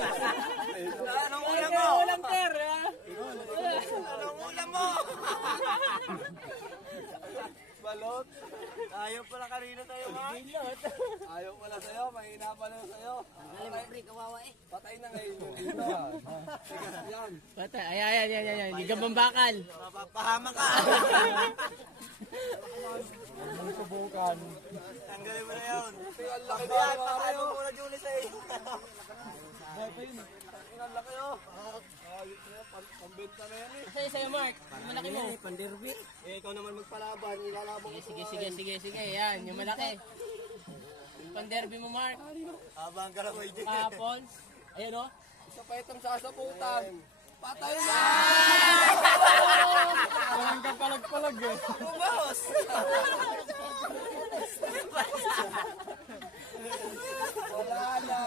Anong ulam mo? Ulam, sir. Anong ulam mo? Balot. Ayaw pala kanina sa'yo, ha? Ayaw pala sa'yo, mahina pala sa'yo. Galing mo, pre, kawawa eh. Patay na ngayon yung dito. Yan. Patay, ayan. Hindi ka mambakal. Mapapahama ka. Ang subukan. Tanggalin mo na yun. Ang laki ba yan? Paano mo na Julie sa'yo? Buhay pa yun eh. Ang laki, oh. Ayos na yan. Pambenta na yan, eh. Sa'yo, Mark. Yung malaki mo. Panderby. Eh, ikaw naman magpalaban. Ilalabang ko. Sige. Yan, yung malaki. Yung panderby mo, Mark. Abang ka lang, Wade. Kahapon. Ayan, o. Isa pa itong sasaputan. Patay na! Parang kapalag-palag eh. Boss! Wala na!